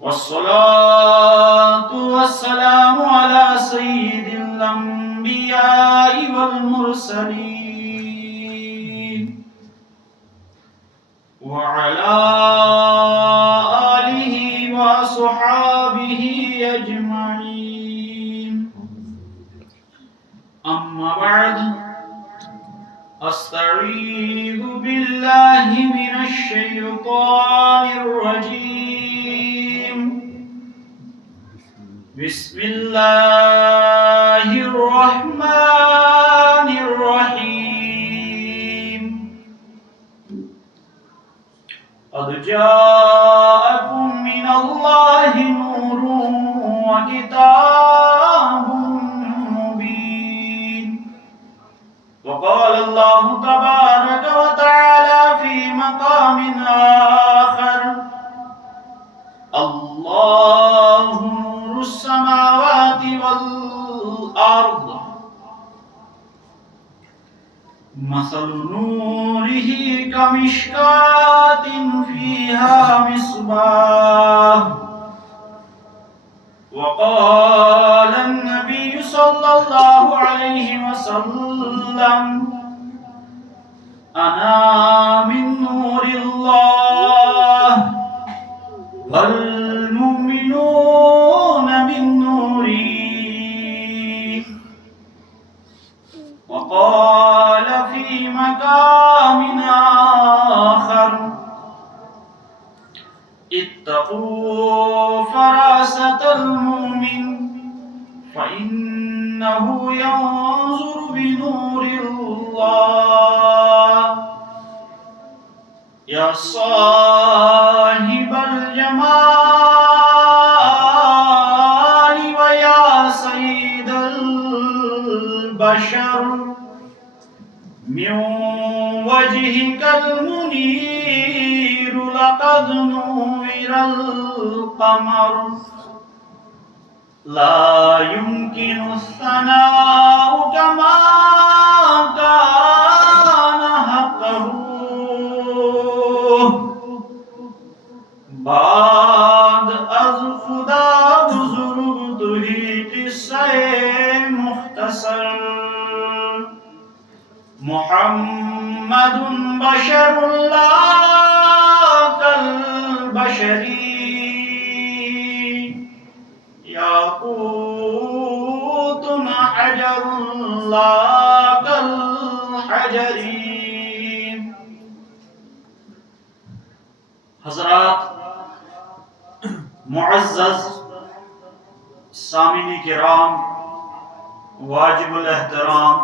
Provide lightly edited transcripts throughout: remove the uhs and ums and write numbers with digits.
والصلاة والسلام على سيد الأنبياء والمرسلين وعلى آله وصحابه أجمعين. أما بعد، أستعيذ بالله من الشيطان الرجيم. بسم الله الرحمن الرحيم. قد جاءكم من الله نور وكتاب مبين. وقال الله تبارك وتعالى في مقام آخر: الله نور السماوات والأرض مثل نوره كمشكاة فيها مصباح. وقال النبي صلى الله عليه وسلم: أنا من نور الله والمؤمنون من نوري. وقال في مقام آخر: اتقوا فراسة المؤمن فإنه ينظر بنور الله. يا صاحب الجمال ويا سيد البشر، من وجهك المنير لقد نور القمر. لا يمكن الثناء كما كان حقه. بعد از خدا بزرگ تو ہی قصہ مختصر. محمد بشر لا كالبشر، ياقوت حجر لا كالحجر. حضرات معزز سامعین کرام، واجب الاحترام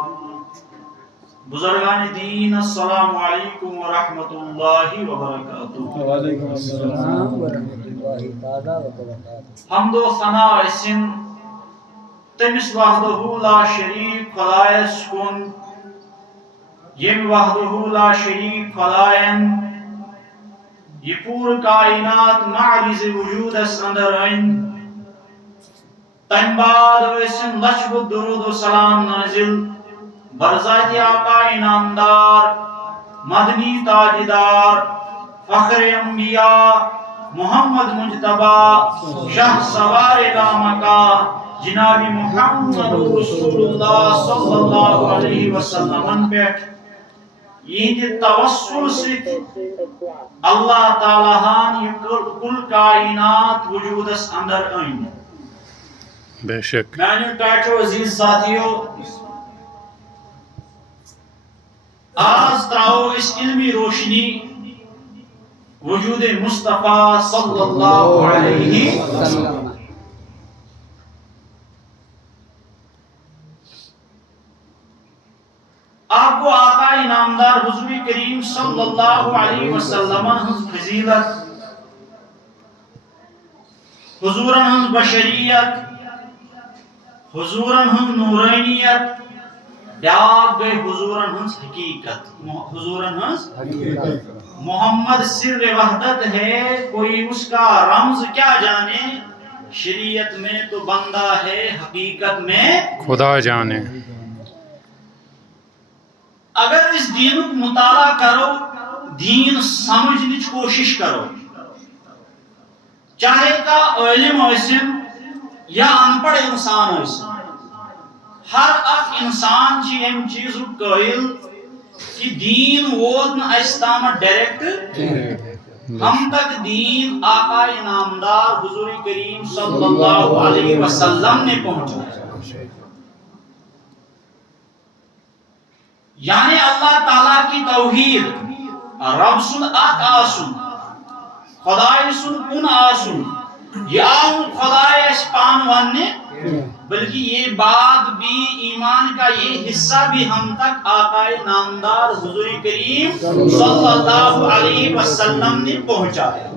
بزرگان دین، السلام علیکم ورحمۃ اللہ وبرکاتہ. وعلیکم السلام ورحمۃ اللہ تعالی وبرکاتہ. حمد و ثنا ٲسِن تٔمِس وحدہ لا شریٖک خۄدایس کُن، ییٚمہِ وحدہ لا شریٖک خۄدایَن یہ پوٗرٕ کائنات معرض وجوٗدس اندر أنۍ. تمہِ بعد ٲسِن لچھ بوٚد درود و سلام نٲزِل برذاتِ آقا انعامدار، مدنی تاجدار، فخر انبیاء، محمد مجتبی، شاہ سوار لامکا، جناب محمد رسول اللہ صلی اللہ علیہ وسلم پٮ۪ٹھ یہندِ توسل سۭتۍ اللہ تعالیٰ ہن یہ کل کائنات وجوٗدس اندر أنۍ. بے شک. میانیو ٹاٹھیو عزیز ساتھیو، آج تراؤ اس علمی روشنی وجود مصطفیٰ صلی اللہ علیہ وسلم. آپ کو آقا انعامدار حضور کریم صلی اللہ علیہ وسلم ہنز فضیلت، حضورن ہنز بشریت، حضورن ہنز نورانیت، بیاکھ گئی حضورن ہنز حقیقت. حضورن ہنز محمد سر وحدت ہے، کوئی اس کا رمز کیا جانے. شریعت میں تو بندہ ہے، حقیقت میں خدا جانے. اگر اس دین کو مطالعہ کرو، دین سمجھنے کی کوشش کرو، چاہے کا علم ٲسِن یا ان پڑھ انسان ٲسِن ہر اکھ انسان چھ یم چیزُک قٲیل کہ دین ووت نہٕ اَسہِ تامتھ ڈائریکٹ ہم تک دین آقا انعامدار حضور کریم صلی اللہ علیہ وسلم نے پہنچا. یعنی اللہ تعالیٰ کی توحید رب سن اک آسن خدای سن کن آسن یہ آو خدای اس پان وننے بلکہ یہ بات بھی ایمان کا یہ حصہ بھی ہم تک آقا نامدار حضور کریم صلی اللہ علیہ وسلم نے پہنچایا.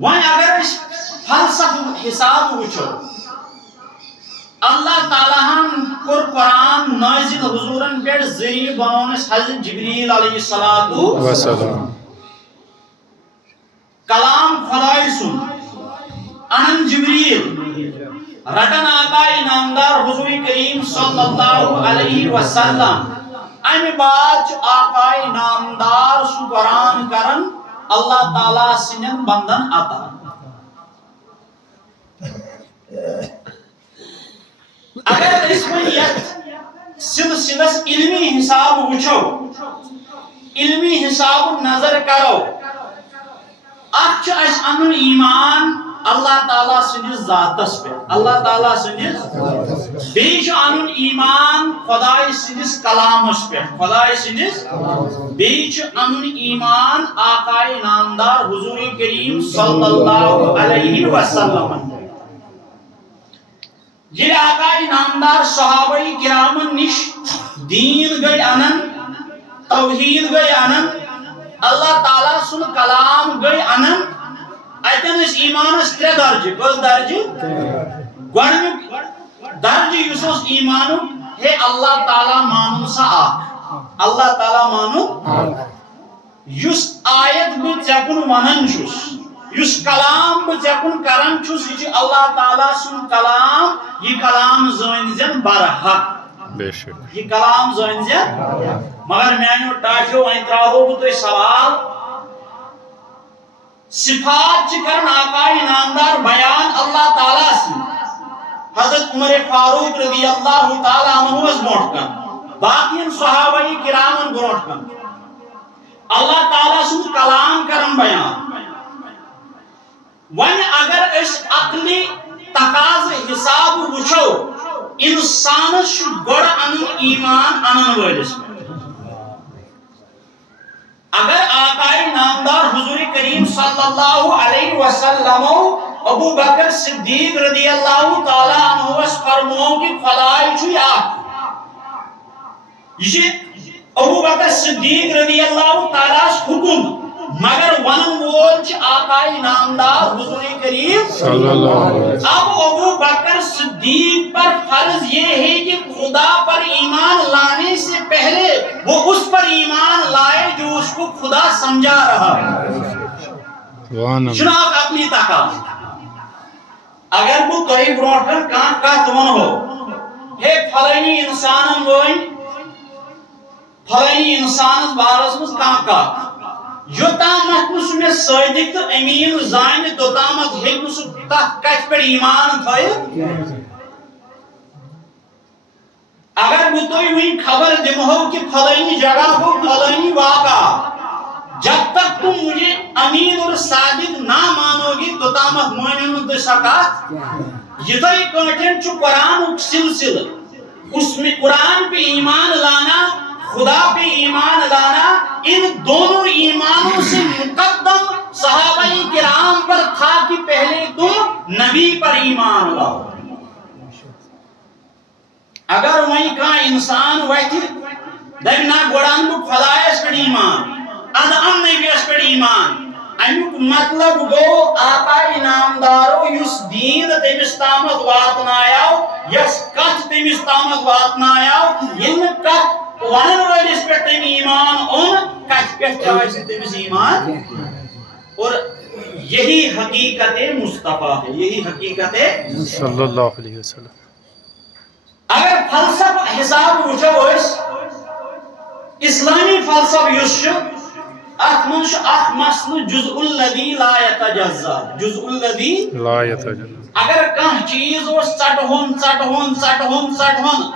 وہیں اگر اس فلسفہ حساب وچھو اللہ تعالیٰ ہم قرآن نازل حضورن پیٹ ذریعہ بنونس حضرت جبریل علیہ السلام کلام خدای سن انن جبریل رٹن آقا نامدار حضور کریم صلی اللہ علیہ وسلم ام بعد آقا نامدار سو قرآن کرن اللہ تعالیٰ سنن بندن عطا. اگر اس میں سلسلس علمی حساب وچھو علمی حساب نظر کرو اچھ اس انن ایمان اللہ تعالیٰ سنس ذاتس پہ اللہ تعالیٰ سنس بیچ انن ایمان خدای سنس کلامس پہ خدای سنس بیچ انن ایمان آقا نامدار حضور کریم صلی اللہ علیہ وسلم. یہ آقا نامدار صحابہ کرامن نش دین گئی انن توحید گئی انن اللہ تعالیٰ سن کلام گئی انن اتن اس ایمانس ترے درجہ کس درجہ گوڑنک درجہ یس ایمان ہے اللہ تعالیٰ مانن سا آخ اللہ تعالیٰ مانن یس آیت بھی چکن ونن چھس یس کلام بہ ژےٚ کران چھُس یہ اللہ تعالیٰ سن کلام یہ کلام زٲنۍزٮ۪ن برحق یہ کلام زٲنۍزٮ۪ن مگر میانیو ٹاٹھیو وۄنۍ تراہو بہٕ تۄہہِ سوال صفات چھ کران آقا انعامدار بیان اللہ تعالیٰ سن حضرت عمر فاروق رضی اللہ تعالیٰ عنہ برونٛٹھ کن باقین صحابہ کرامن برونٛٹھ کن اللہ تعالیٰ سن کلام کران بیان. ون اگر اس عقلی تقاض حساب وچھو انسانس گوڑ انن ایمان انن ولس اگر آقا نامدار حضور کریم صلی اللہ علیہ وسلم ابو بکر صدیق رضی اللہ تعالی عنہ فرمو کہ خدای چھُ اکھ یہ ابو بکر صدیق رضی اللہ تعالی حکم مگر ونن وول چھ آقا نامدار حضور کریم صلی اللہ علیہ وسلم. اب ابو بکر صدیق پر فرض یہ ہے کہ خدا پر ایمان لانے سے پہلے وہ اس پر ایمان لائے جو اس کو خدا سمجھا رہا ہے. جناب اپنی طاقت اگر وہ تۄہہِ برونٛٹھ کن کانٛہہ کتھ ونہو ہے فلٲنی انسانن ؤنۍ فلٲنی انسانس بارس منٛز کانٛہہ کتھ یوتامت نہ مے صادق تو امین زان توتامت ہیک نہ تک کت پہ ایمان تھوت. اگر بہ تھی وی خبر دمہو کہ فلانی جگہ کو فلانی واقع جب تک تم مجھے امین اور صادق نہ مانو گی توتامت مانو تو سکات. یہ کٹن قرآن سلسلہ اس میں قرآن پہ ایمان لانا خدا پہ ایمان لانا ان دونوں ایمانوں سے مقدم صحابہ کرام پر تھا کہ پہلے تم نبی پر ایمان لاؤ. اگر وہیں کا انسان ویتھ دبنا گوڑان بک خدایس پر ایمان اد ام نبیس پر ایمان امیک مطلب گو آقا انعامدارو یس دین تمس تامت واتنایو یس کت تمس تامت واتنایو ین کت ونن ولس پہ تم ایمان اون کت پہ تمس ایمان. اور یہی حقیقت مصطفیٰ ہے یہی حقیقت صلی اللہ علیہ وسلم. اگر فلسفہ حساب وچھو اس اسلامی فلسفہ یس اتمن اخ مسل جزء الذی لا یتجزا جزء الذی لا يتجلى اگر کانٛہہ چیز اوس ژٹہون ژٹہون ژٹہون ژٹہون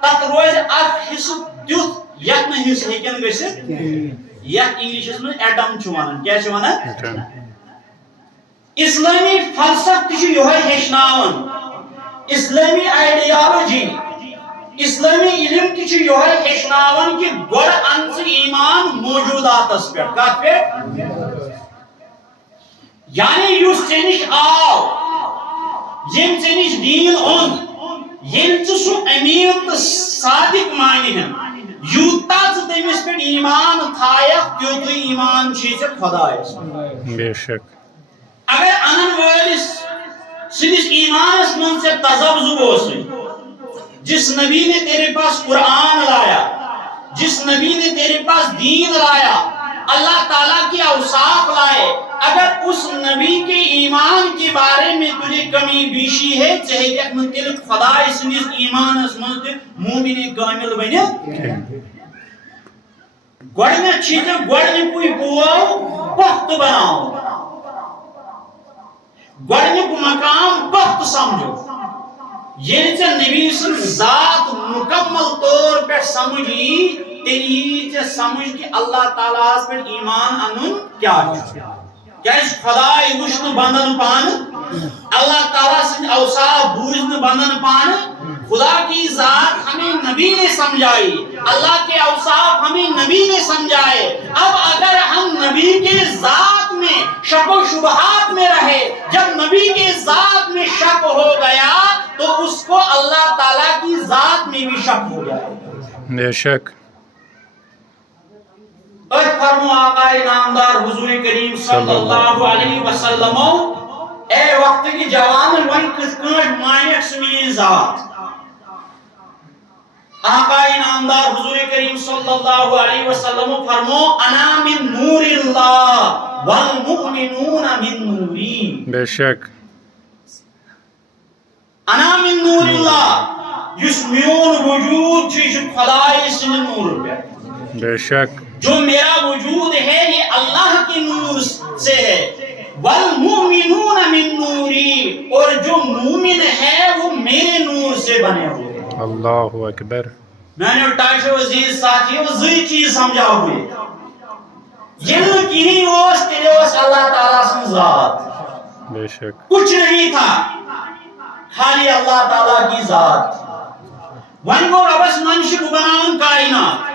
تتھ روزِ اکھ حصہٕ تیُتھ یتھ نہٕ حصہٕ ہیٚکن گٔژھِتھ یتھ انگلشس منٛز ایٹم چھُ ونان کیٛاہ چھِ ونان اسلٲمی فلسفہ تہِ چھُ یِہوے ہیٚچھناوان اسلٲمی آئیڈیالوجی اسلامی علم تہِ چھُ یِہوے ہیٚچھناوان کہِ گۄڈٕ اَن ژٕ ایمان موجوٗداتس پٮ۪ٹھ کتھ پٮ۪ٹھ یعنی یُس ژےٚ نِش آو ییٚمۍ ژےٚ نِش دیٖن اوٚن ییٚلہِ ژٕ سُہ أمیٖن تہٕ صادق مانِہن یوٗتاہ ژٕ تٔمِس پٮ۪ٹھ ایمان تھایکھ تیوٗتُے ایمان چھُے ژےٚ خۄدایس بے شک اگر انن وٲلِس سٕنٛدِس ایمانس منٛز ژےٚ تذبذب اوسُے جس نبی نے تیرے پاس قرآن لایا جس نبی نے تیرے پاس دین لایا اللہ تعالیٰ کی اوصاف لائے اگر اس نبی کے ایمان کے بارے میں تجھے کمی بیشی ہے چاہے کہ تیل خدا سندس ایمانس من مومن کامل بنت گۄڈنیٚتھ چھی ژےٚ گۄڈنیُکُے بوو پۄختہٕ بناوُن گۄڈنیُک مقام پۄختہٕ سمجھو ییٚلہِ ژےٚ نبی سٕنٛز ذات مکمل طور پٮ۪ٹھ سمجھ یی تیٚلہِ یی ژےٚ سمجھ کہِ اللہ تعالیٰ ہس پٮ۪ٹھ ایمان انُن کیٛاہ چھُ کیٛازِ خۄداے وٕچھ نہٕ بنٛدن پانہٕ اللہ تعالیٰ سٕنٛدۍ اوصاف بوٗزۍ نہٕ بنٛدن پانہٕ خدا کی ذات ہمیں نبی نے سمجھائی اللہ کے اوصاف ہمیں نبی نے سمجھائے اب اگر ہم نبی کے ذات میں شک و شبہات میں رہے جب نبی کے ذات میں شک ہو گیا تو اس کو اللہ تعالیٰ کی ذات میں بھی شک ہو جائے بے شک فرمو آقا نامدار حضور کریم صلی اللہ علیہ وسلم اے وقت کی جوان ون کس کٲٹھۍ مانیکھ سُہ میٲنۍ ذات آقا نامدار حضور کریم صلی اللہ علیہ وسلم فرمو انا من نور اللہ والمؤمنون من نوری بے شک انا من نور اللہ یس میون وجود چھُ یہِ چھُ خداے سٕنٛدِ نوٗرٕ پٮ۪ٹھ بے شک جو میرا وجود ہے یہ اللہ کے نور سے ہے والمؤمنون من نوری اور جو مومن ہے وہ میرے نور سے بنے ہوئے اللہ اکبر میں نے ٹاچو عزیز ساتھیوں زی چیز سمجھاؤ ہوئے جن کی اوس تیرے اوس اللہ تعالیٰ سن ذات بے شک کچھ نہیں تھا خالی اللہ تعالیٰ کی ذات ون گو ربس منشی بناون کائنات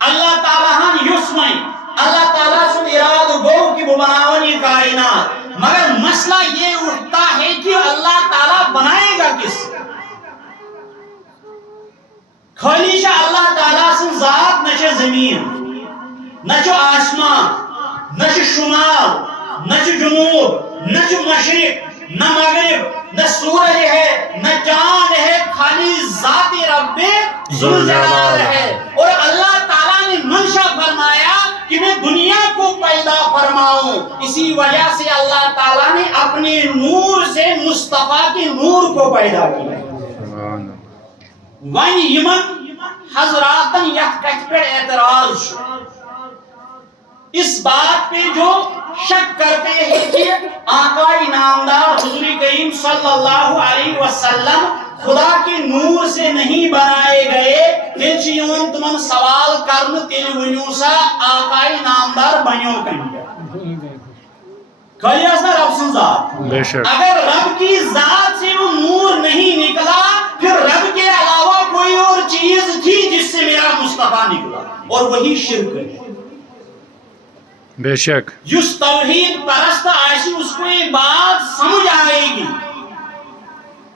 اللہ تعالیٰ ہن یسمائی اللہ تعالیٰ سن اراد گو کہ وہ بناون یہ کائنات مگر مسئلہ یہ اٹھتا ہے کہ اللہ تعالیٰ بنائے گا کس خالی چھِ اللہ تعالیٰ سن ذات نہ چھِ زمین نہ چھُ آسمان نہ چھُ شمال نہ چھُ جنوب نہ چھُ مشرق نہ مغرب نہ سورج ہے نہ چاند ہے خالی ذات رب ذوالجلال ہے اور اللہ تعالیٰ نے منشا فرمایا کہ میں دنیا کو پیدا فرماؤں اسی وجہ سے اللہ تعالیٰ نے اپنے نور سے مصطفیٰ کے نور کو پیدا کیا ون یمن حضراتن یتھ کتھ پہ اعتراض اس بات پہ جو شک کرتے ہیں کہ آقا نامدار حضور کریم صلی اللہ علیہ وسلم خدا کے نور سے نہیں بنائے گئے تیل چھ یوان تمن سوال کرن تیل ونیو سا آقا نامدار بنیو کہیں خالی اسنا رب سن ذات اگر رب کی ذات سے وہ نور نہیں نکلا پھر رب کے علاوہ کوئی اور چیز تھی جس سے میرا مصطفیٰ نکلا اور وہی شرک ہے بے شک جس توحید پرست آسی اس کو یہ بات سمجھ آئے گی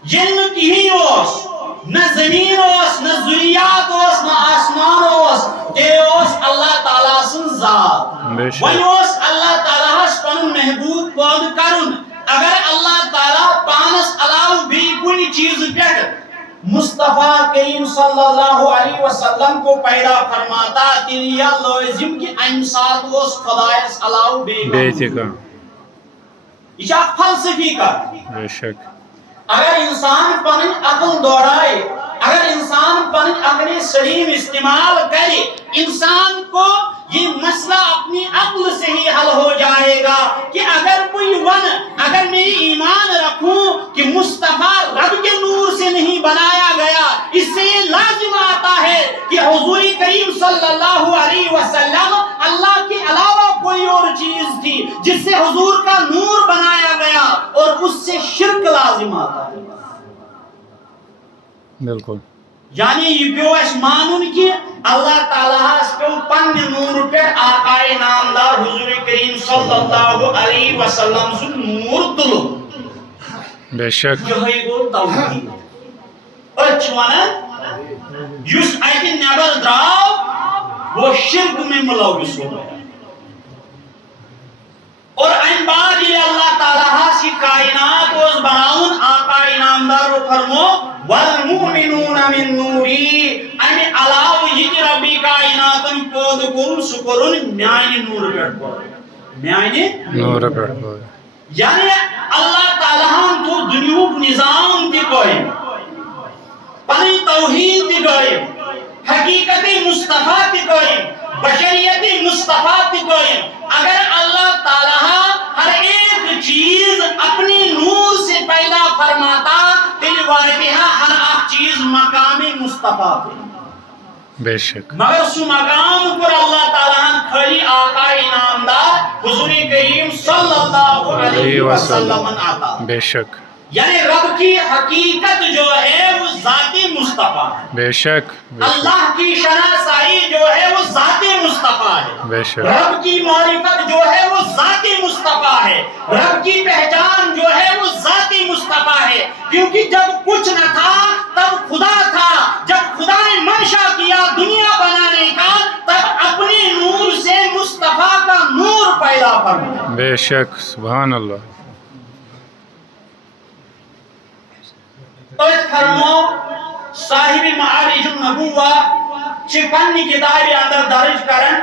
جن کی اوس نہ زمین اوس نہ ذریات اوس نہ آسمان اوس تیرے اوس اللہ تعالیٰ سن ذات وہی اوس اللہ تعالیٰ پن محبوب پود کرن اگر اللہ تعالیٰ پانس علاوہ بھی کوئی چیز پہ مصطفیٰ کریم صلی اللہ علیہ وسلم کو پیدا فرماتا تیریا لازم کی انسات اس خدایس علاوہ بیتی کا یہ فلسفی کا بے شک اگر انسان پن عقل دوڑائے اگر انسان پن عقل سلیم استعمال کرے انسان کو مسئلہ اپنی عقل سے ہی حل ہو جائے گا کہ اگر میں ایمان رکھوں کہ مصطفیٰ رب کے نور سے نہیں بنایا گیا، اس سے یہ لازم آتا ہے کہ حضور کریم صلی اللہ علیہ وسلم اللہ کے علاوہ کوئی اور چیز تھی جس سے حضور کا نور بنایا گیا، اور اس سے شرک لازم آتا ہے. بالکل. یعنی یہ پیو اس مانن کی اللہ تعالیٰ اس پیو پن نور پہ آقائے نامدار حضور کریم صلی اللہ علیہ وسلم سے نور تلو. بے شک. یہ گو توحید. اچھوانا یس ایتی نیبر دراو وہ شرک میں ملوث ہو گیا. اور ان بعد یہ اللہ تعالیٰ سی کائنات اس بناؤن آقائے نامدار و فرمو والمؤمنون من نوری ان علاو یہ ربی کائناتن پود کن سکرن میانی نور پیٹ کو میانی نور پیٹ کو. یعنی اللہ تعالیٰ تو دنیوک نظام دی قائم، پنی توحید دی قائم، حقیقت مصطفیٰ دی قائم، بشریت مصطفیٰ دی قائم. اگر اللہ تعالیٰ ہر ایک چیز اپنی نور سے پیدا فرماتا تیل واقعہ ہر ایک چیز مقام مصطفیٰ پہ. بے شک. مگر سو مقام پر اللہ تعالیٰ کھلی آقا انعامدار حضور کریم صلی اللہ علیہ وسلم آتا. بے شک. یعنی رب کی حقیقت جو ہے وہ ذاتی مصطفیٰ ہے. بے شک. اللہ کی شناسائی جو ہے وہ ذاتی مصطفیٰ ہے. بے شک. رب کی معرفت جو ہے وہ ذاتی مصطفیٰ ہے. رب کی پہچان جو ہے وہ ذاتی مصطفیٰ ہے. کیونکہ جب کچھ نہ تھا تب خدا تھا. جب خدا نے منشا کیا دنیا بنانے کا تب اپنی نور سے مصطفیٰ کا نور پیدا فرمایا. بے شک. سبحان اللہ. تو فرمو صاحب معارج النبوہ چپنی کتابی اندر درج کرن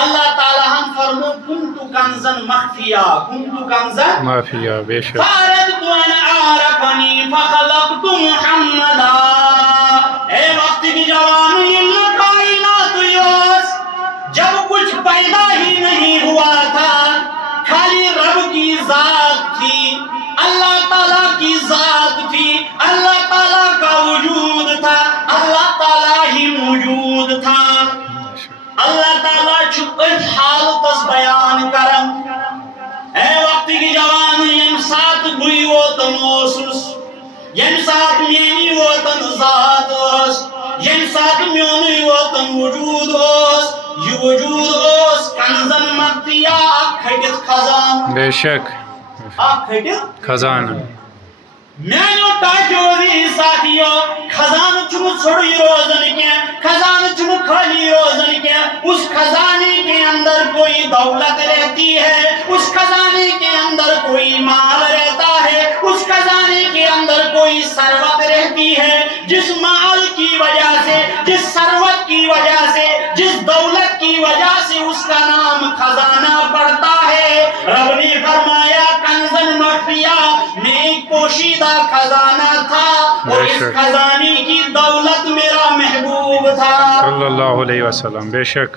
اللہ تعالیٰ ہم فرمو کنتو کنزن مخفیا کنتو کنزن مافیا. بے شک. فاردت ان عارفنی فخلقت محمدا. اے وقت کی جوانی اللہ کائنات یوس جب کچھ پیدا ہی نہیں ہوا تھا، خالی رب کی ذات تھی، اللہ تعالیٰ کی ذات تھی، اللہ تعالیٰ کا وجود تھا، اللہ تعالیٰ ہی موجود تھا. اللہ تعالیٰ چھپ حالت بیان کرم. اے وقت کی جوان یم سات بوئی وطن اوسس، یم سات مینی وطن ذات اوس، یم سات میونی وطن وجود اوس. یہ وجود اوس کنزن مخفیا کھٹت خزان. بے شک. کھٹت خزانہ. میانو ٹاچوری ساتھیو خزانہ چھو چھوڑی روزن کیا، خزانہ چھو خالی روزن کیا. اس خزانے کے اندر کوئی دولت رہتی ہے، اس خزانے کے اندر کوئی مال رہتا ہے، اس خزانے کے اندر کوئی ثروت رہتی ہے. جس مال کی وجہ سے، جس ثروت کی وجہ سے، جس دولت کی وجہ سے اس کا نام خزانہ پڑتا ہے. رب نے فرمایا کنزن مخفیا، میں ایک پوشیدہ خزانہ تھا اور اس خزانے کی دولت میرا محبوب تھا صلی اللہ علیہ وسلم. بے شک.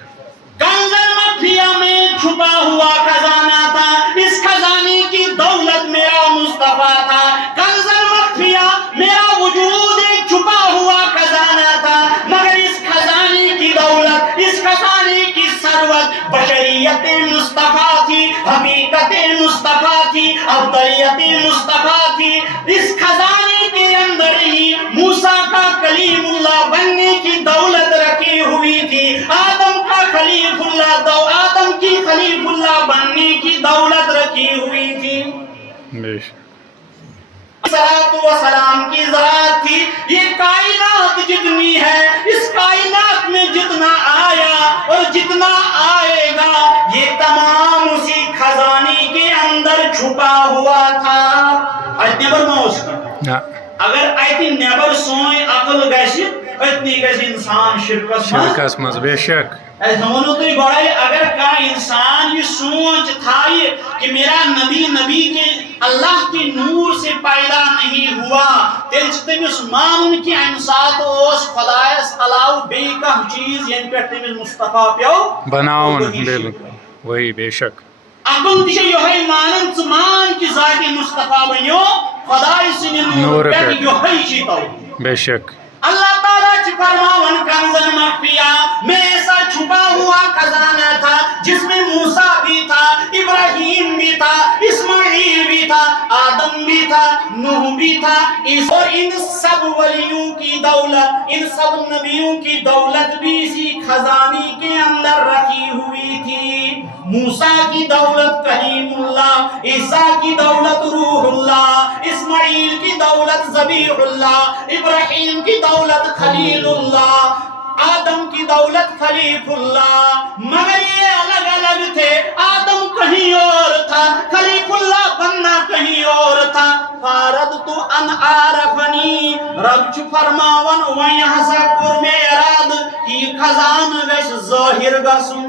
کنزن مخفیا میں چھپا ہوا خزانہ تھا، اس خزانے کی دولت میرا مصطفیٰ تھا. کنزن مخفیا میرا وجود ایک چھپا ہوا خزانہ تھا، مگر اس خزانے کی دولت، اس خزانے کی ثروت بشریت مصطفیٰ تھی، حقیقت مصطفیٰ تھی، افضلیت مصطفیٰ تھی. اس خزانے کے اندر ہی موسیٰ کا کلیم اللہ بننے کی دولت رکھی ہوئی تھی، آدم کا خلیف اللہ، آدم کی خلیف اللہ بننے کی دولت رکھی ہوئی تھی. بے شک. صلاۃ و سلام کی ذات تھی. یہ کائنات جتنی ہے، اس کائنات میں جتنا آیا اور جتنا آئے گا یہ تمام اسی خزانے کے اندر چھپا ہوا تھا. اگر ایتی نیبر سوئیں عقل گیسی اتنی گژھِ انسان شرکس شرکس مز بے شک ونو تھی گوڑے اگر کان انسان یہ سوچ تھائے کہ میرا نبی کے اللہ کے نور سے پیدا نہیں ہوا تیل تمس مان کہ امہ سات خدایس علاوہ بی کانٛہہ چیز یم پہ تمس مصطفیٰ پیو بناون بالکل وہی بے شک اکن تہ یہ مان ث مان کہ ذات مصطفیٰ بنو خدائے سند نور پہ یہ تو بے شک اللہ تعالیٰ فرماون کنزن مخفیہ میں ایسا چھپا ہوا خزانہ تھا جس میں موسیٰ بھی تھا ابراہیم بھی تھا اسماعیل بھی تھا آدم بھی تھا نوح بھی تھا اور ان سب ولیوں کی دولت ان سب نبیوں کی دولت بھی اسی خزانے کے اندر رکھی ہوئی تھی موسیٰ کی دولت کلیم اللہ عیسیٰ کی دولت روح اللہ اسماعیل کی دولت ذبیح اللہ ابراہیم کی دولت خلیل اللہ آدم کی دولت خلیف اللہ مگر یہ الگ الگ تھے آدم کہیں اور تھا خلیف اللہ بننا کہیں اور تھا فاردت ان عارفنی رب چھ فرماون وہیں ہسا کر میں اراد کی خزان گش ظاہر گسوں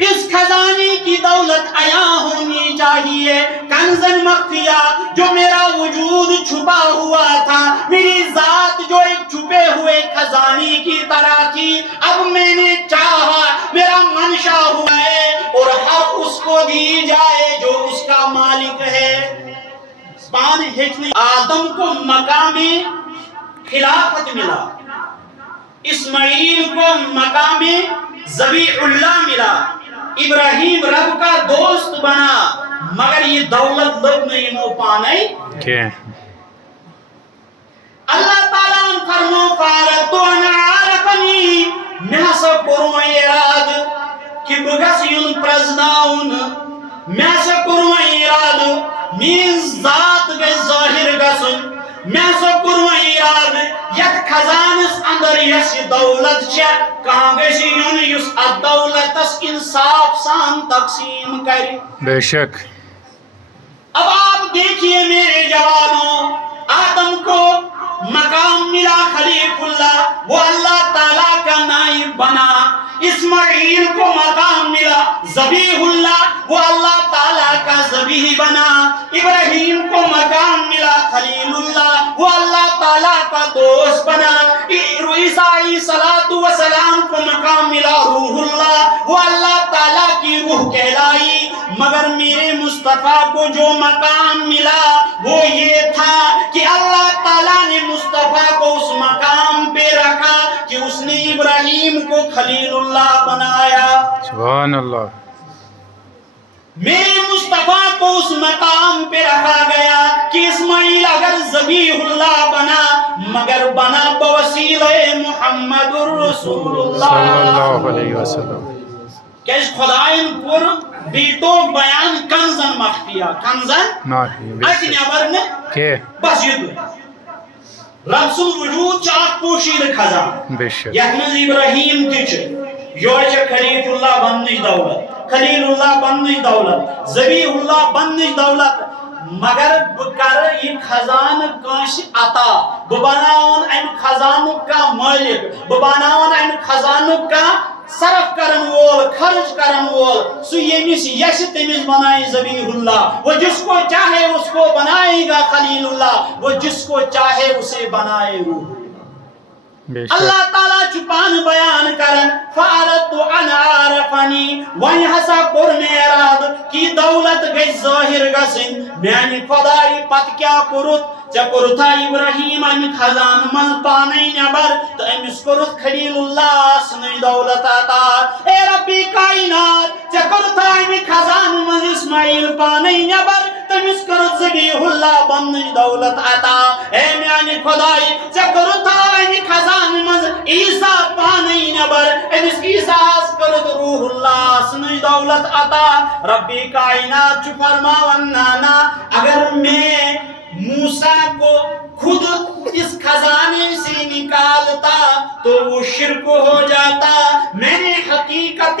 اس خزانے کی دولت عیا ہونی چاہیے کنزن مخفیہ جو میرا وجود چھپا ہوا تھا میری ذات جو ایک چھپے ہوئے خزانے کی طرح تھی اب میں نے چاہا میرا منشا ہوا ہے اور ہر اس کو دی جائے جو اس کا مالک ہے آدم کو مقام خلافت ملا اسماعیل کو مقام ذبیح اللہ ملا ابراہیم رب کا دوست بنا مگر یہ دولت لگ نہیں مو پانے اللہ تعالیٰ فرمو فارتو انا عارفنی میں سا کرو اراد کہ بگس یون پرزناؤن میں سا کرو اراد مین ذات گئی ظاہر گسن میں سا کرو اراد یک خزانس اندر یس دولت چھ کہاں گئی یون یس دولت اس انصاف سان تقسیم کری بے شک اب آپ دیکھئے میرے جوانوں آدم کو مقام ملا خلیف اللہ وہ اللہ تعالیٰ کا نائب بنا اسماعیل کو مقام ملا ذبیح اللہ وہ اللہ تعالیٰ کا ذبیح بنا ابراہیم کو مقام ملا خلیل اللہ وہ اللہ تعالیٰ کا دوست بنا عیسیٰ علیہ السلام کو مقام ملا روح اللہ وہ اللہ تعالیٰ کی روح کہلائی مگر میرے مصطفیٰ کو جو مقام ملا وہ یہ تھا کہ اللہ تعالیٰ نے مصطفیٰ کو اس مقام پہ رکھا کہ اس نے ابراہیم کو خلیل اللہ بنایا سبحان اللہ میرے مصطفیٰ کو اس مقام پہ رکھا گیا کہ اسماعیل اگر ذبیح اللہ بنا مگر بنا بوسیلہ محمد الرسول اللہ صلی اللہ علیہ وسلم کہ اس خدائن پر بیٹو بیان کنزن مخفیہ کنزن ایسی نیابر نے بس یہ تو رب سن وجود چاک پوشید خزان بے شک یحمز ابراہیم تیچ یوچ خلیف اللہ بندش دولت خلیل اللہ بندش دولت ذبیح اللہ بندش دولت مگر بکر یہ خزان کانش عطا ببناون این خزانو کا مالک ببناون این خزانو کا صرف کرن وول خرچ کرن وول سو یمس یش تمس بنائے ذبیح اللہ وہ جس کو چاہے اس کو بنائے گا خلیل اللہ وہ جس کو چاہے اسے بنائے روح اللہ تعالیٰ چپان بیان کرن فارت انا عارفنی وہی حسا پر میراد کی دولت گئی ظاہر گسن میانی خدای پت کیا کرت چکرتا ابراہیم امی خزان من پانے نبر تو امس کرت خلیل اللہ سنی دولت آتا اے ربی کائنات چکرتا امی خزان من اسماعیل پانے نبر تو امس کرت ذبیح اللہ بندی دولت آتا اے میانی خدای چکرتا امی خزان من عیسیٰ پانے نبر امس عیسیٰ کرت روح اللہ سنی دولت آتا ربی کائنات چو فرماون نانا اگر میں موسیٰ کو خود اس خزانے سے نکالتا تو وہ شرک ہو جاتا میں نے حقیقت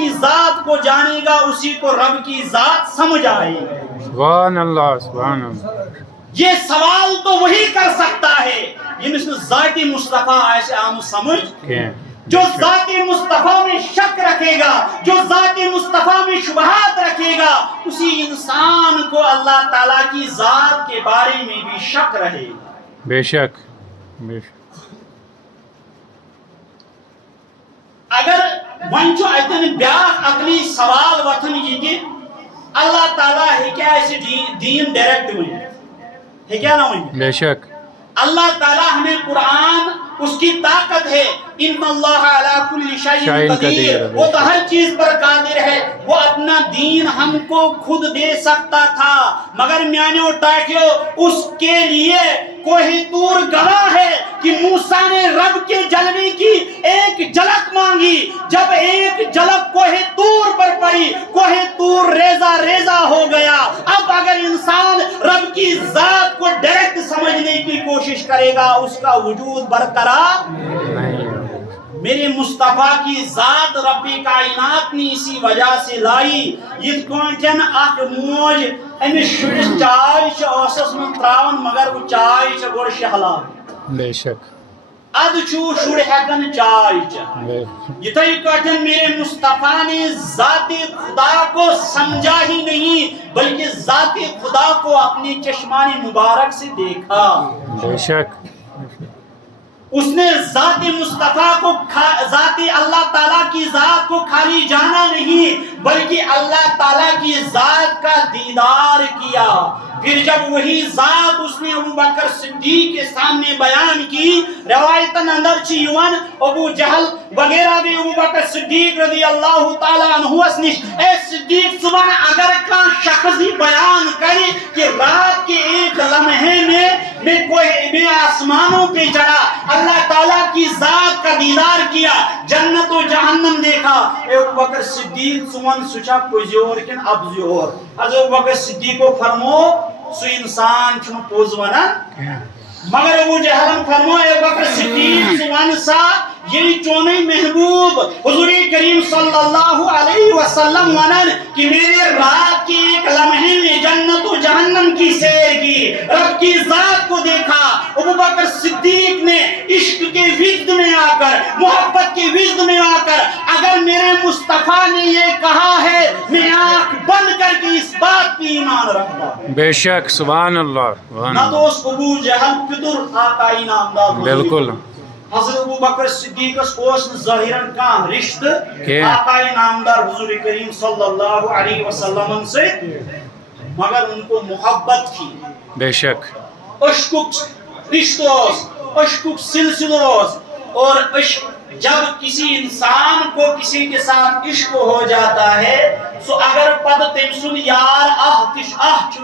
کی ذات کو جانے گا اسی کو رب کی ذات سمجھ آئے گی. سبحان اللہ سبحان اللہ. یہ سوال تو وہی کر سکتا ہے یمس ذات مصطفیٰ ایسے عام سمجھ. جو ذات مصطفیٰ میں شک رکھے گا، جو ذات مصطفیٰ میں شبہات رکھے گا، اسی انسان کو اللہ تعالیٰ کی ذات کے بارے میں بھی شک رہے گا. بے شک بے شک. اگر ون اتن بیاکھ عقلی سوال وتھن یہ کہ اللہ تعالیٰ ہیکیا اسے دین ڈائریکٹ ونتھ، ہیکیا نہ ونتھ؟ بے شک. اللہ تعالیٰ ہمیں قرآن اس کی طاقت ہے، ان اللہ علی کل شیء قدیر، وہ تو ہر چیز پر قادر ہے. وہ اپنا دین ہم کو خود دے سکتا تھا مگر میانیو ٹاکیو اس کے لیے کوہ طور گواہ ہے کہ موسیٰ نے رب کے جلوے کی ایک جھلک مانگی. جب ایک جھلک کوہ طور پر پڑی، کوہ طور ریزہ ریزہ ہو گیا. اب اگر انسان رب کی ذات کو ڈائریکٹ سمجھنے کی کوشش کرے گا اس کا وجود برقرار نہیں. میرے مصطفیٰ کی ذات رب کائنات نے اسی وجہ سے لائی. یہ کونٹن اخ موج امس شرس چائے اسس من تراون مگر وہ چائے گوڑ شہلان. بے شک. اد چھو شر ہیکن چائے یتھے کٹن میرے مصطفیٰ نے ذات خدا کو سمجھا ہی نہیں بلکہ ذات خدا کو اپنے چشمان مبارک سے دیکھا. بے شک. اس نے ذات مصطفیٰ کو ذات اللہ تعالیٰ کی ذات کو خالی جانا نہیں بلکہ اللہ تعالیٰ کی ذات کا دیدار کیا. پھر جب وہی ذات اس نے ابو بکر صدیق کے سامنے بیان کی، روایتن اندر چیون ابو جہل وغیرہ بھی ابو بکر صدیق رضی اللہ تعالیٰ عنہ اسنش اے صدیق سبحان اگر کا شخص ہی بیان کرے کہ رات کے ایک لمحے میں آسمانوں پہ چڑھا، اللہ تعالیٰ کی ذات کا دیدار کیا، جنت و جہنم دیکھا، اے ابو بکر صدیق سون سچا پزیور کن ابزیور. حضرت ابو بکر صدیق کو فرمو سو انسان چھو پوز ونن مگر ابو جہلم فرمو اے ابو بکر صدیق سون سا یعنی چونی محبوب حضور کریم صلی اللہ علیہ وسلم ونن کہ میرے رات کے ایک لمحے میں جنت و جہنم کی سیر کی، رب کی ذات کو دیکھا. ابو بکر صدیق نے عشق کے وجد میں آ کر، محبت کے وجد میں آ کر اگر میرے مصطفیٰ نے یہ کہا ہے میں آنکھ بند کر کے اس بات پہ ایمان رکھتا ہوں. بے شک. سبحان اللہ. نہ تو اس ابو جہل پتر آقائی نامدار بالکل. حضرت ابو بکر صدیق اس ظاہراً کام رشتہ آقائی نامدار حضور کریم صلی اللہ علیہ وسلم سے مگر ان کو محبت تھی. بے شک. عشق رشتوس، عشق سلسلوس. اور عشق جب کسی انسان کو کسی کے ساتھ عشق ہو جاتا ہے سو اگر پد تم سن یار تش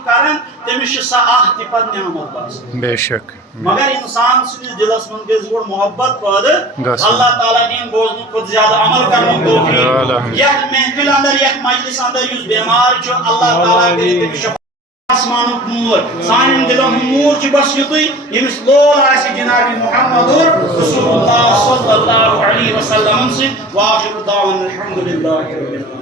کرن تمس سا پد نعمت بس. بے شک. مگر انسان سندس دلس من گز گوڑ محبت پد اللہ تعالیٰ دین بوزن کھت زیادہ عمل کرنے توفیق. یک محفل اندر یک مجلس اندر یس بیمار چھو اللہ تعالیٰ کرے تمس آسمانک نور سان دلن نور چھ بس یتھے یمس لول آسی جناب محمد رسول اللہ صلی اللہ علیہ وسلم سے. واخر دعوانا الحمد للہ رب العالمین.